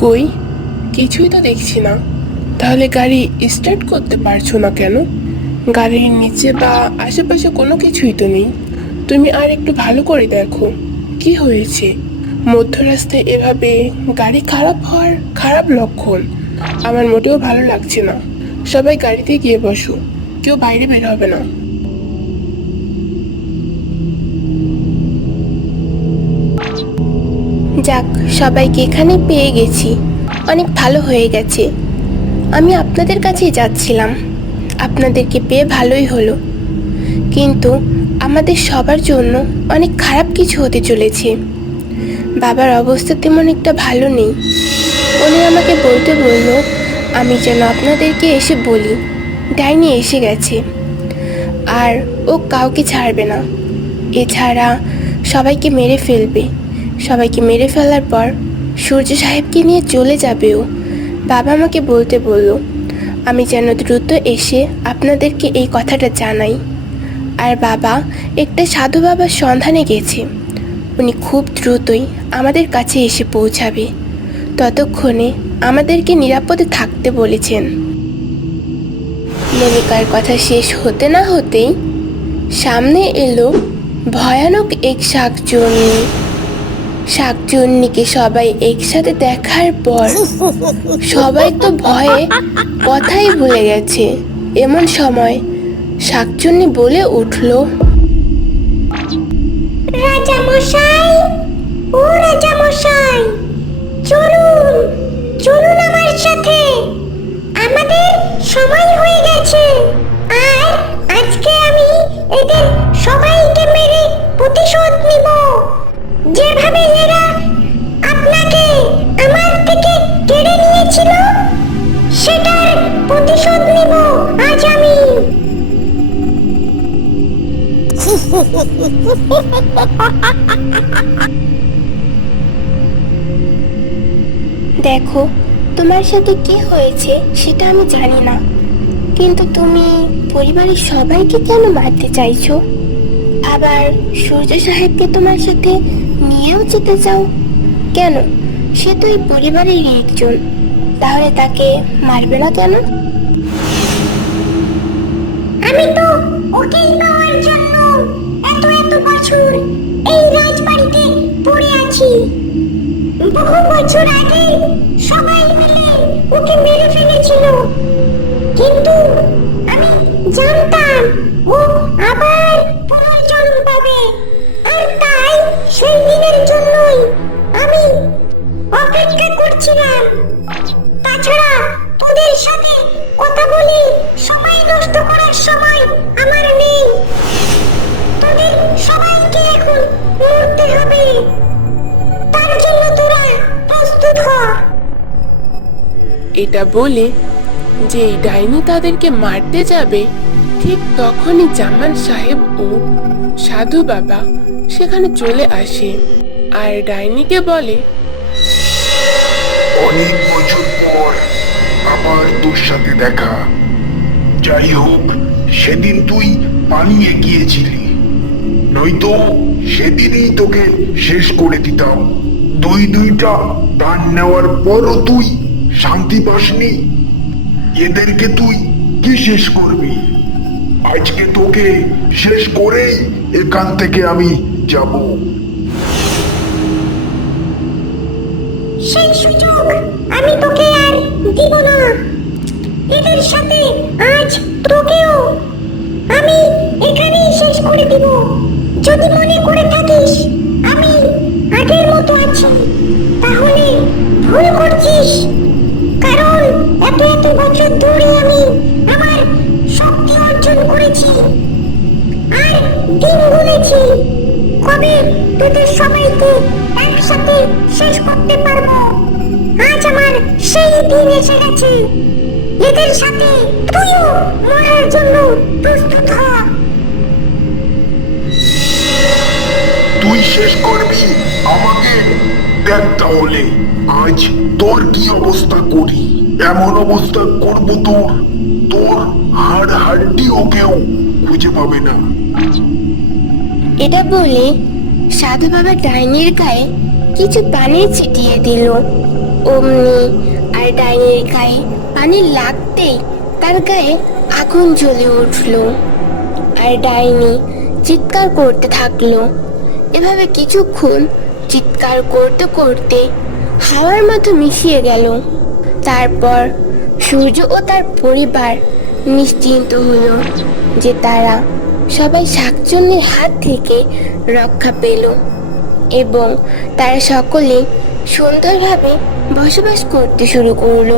কই? কিছুই তো দেখছি না। তাহলে গাড়ি স্টার্ট করতে পারছ না কেন? গাড়ির নিচে বা আশেপাশে কোনো কিছুই তো নেই। তুমি আর একটু ভালো করে দেখো, কি হয়েছে? মধ্য রাস্তায় এভাবে গাড়ি খারাপ হওয়ার খারাপ লক্ষণ আমার মোটেও ভালো লাগছে না। সবাই গাড়িতে গিয়ে বসো, কেউ বাইরে বের হবে না। যাক, সবাইকে এখানে পেয়ে গেছি। অনেক ভালো হয়ে গেছে। আমি আপনাদের কাছেই যাচ্ছিলাম। আপনাদেরকে পেয়ে ভালোই হলো। কিন্তু আমাদের সবার জন্য অনেক খারাপ কিছু হতে চলেছে। বাবার অবস্থা তেমন একটা ভালো নেই। উনি আমাকে বলতে বলল, আমি যেন আপনাদেরকে এসে বলি, ডাইনি এসে গেছে। আর ও কাউকে ছাড়বে না। এছাড়া সবাইকে মেরে ফেলবে। সবাইকে মেরে ফেলার পর সূর্য সাহেবকে নিয়ে চলে যাবেও। বাবা আমাকে বলতে বলল, আমি যেন দ্রুত এসে আপনাদেরকে এই কথাটা জানাই। আর বাবা একটা সাধু বাবার সন্ধানে গেছে। উনি খুব দ্রুতই আমাদের কাছে এসে পৌঁছাবে। ততক্ষণে আমাদেরকে নিরাপদে থাকতে বলেছেন। মনিকার কথা শেষ হতে না হতেই সামনে এলো ভয়ানক এক শাকচুন্নি শাকচুন্নিকে সবাই একসাথে দেখার পর সবাই তো ভয়ে কথাই ভুলে গেছে। এমন সময় শাকচুন্নি বলে উঠল যেভাবে এরা আপনাকে আমার থেকে কেড়ে নিয়েছিল, সেটার প্রতিশোধ নিব আজ আমি। দেখো, তোমার সাথে কি হয়েছে সেটা আমি জানি না। কিন্তু তুমি পরিবারের সবাইকে কেন মারতে চাইছো? আবার সূর্য সাহেবকে তোমার সাথে নিয়েও যেতে চাও? কেন? সে তো এই পরিবারেরই একজন। তাহলে তাকে মারবে না কেন? আমি তো ওকেই পাওয়ার জন্য এত এত বছর এই রাজবাড়িতে পড়ে আছি। বহু বছর আগে সবাই মিলে ওকে মেরে ফেলেছিল। কিন্তু করছিলাম। তাছাড়া তোদের সাথে কথা সময় নষ্ট করার সময় আমার নেই। তোদের সবাইকে এখন মরতে হবে। তার জন্য তোরা প্রস্তুত হ। এটা বলে যে এই ডাইনি তাদেরকে মারতে যাবে, ঠিক তখনই জামান সাহেব ও সাধু বাবা সেখানে চলে আসে। আর ডাইনিকে বলে অনেক বছর পর আবার তোর সাথে দেখা। যাই হোক, সেদিন তুই পালিয়ে গিয়েছিলি। নয়তো সেদিনই তোকে শেষ করে দিতাম। দুই দুইটা প্রাণ নেওয়ার পরও তুই শান্তি পাসনি। এদেরকে তুই কি শেষ করবি? আজকে তোকে শেষ করেই এখান থেকে আমি যাব। সেই সুযোগ আমি তোকে আর দিব না। এদের সাথে আজ তোকেও আমি এখানেই শেষ করে দিব। যদি মনে করে থাকিস, আমি আগের মতো আছি, তাহলে ভুল করছিস। কারণ এত এত বছর ধরে আমি আমার শক্তি অর্জন করেছি আর দিন গুনেছি। কবে তোদের সবাইকে একসাথে শেষ করতে পারব? সেই দিন এসে গেছে। এদের সাথে তুইও মরার জন্য প্রস্তুত হ। তুই শেষ করবি আমাকে দেখ তাহলে। আজ তোর কি অবস্থা করি? এমন অবস্থা করব তোর তোর হাড় হাড্ডিও কেউ খুঁজে পাবে না। এটা বলে সাধু বাবা ডাইনির গায়ে কিছু পানি ছিটিয়ে দিল। অমনি আর ডাইনির গায়ে পানি লাগতেই তার গায়ে আগুন জ্বলে উঠল। আর ডাইনি চিৎকার করতে থাকল। এভাবে কিছুক্ষণ চিৎকার করতে করতে হাওয়ার মতো মিশিয়ে গেল। তারপর সূর্য ও তার পরিবার নিশ্চিন্ত হলো যে তারা সবাই শাকচুন্নির হাত থেকে রক্ষা পেল এবং তারা সকলে সুন্দরভাবে বসবাস করতে শুরু করল।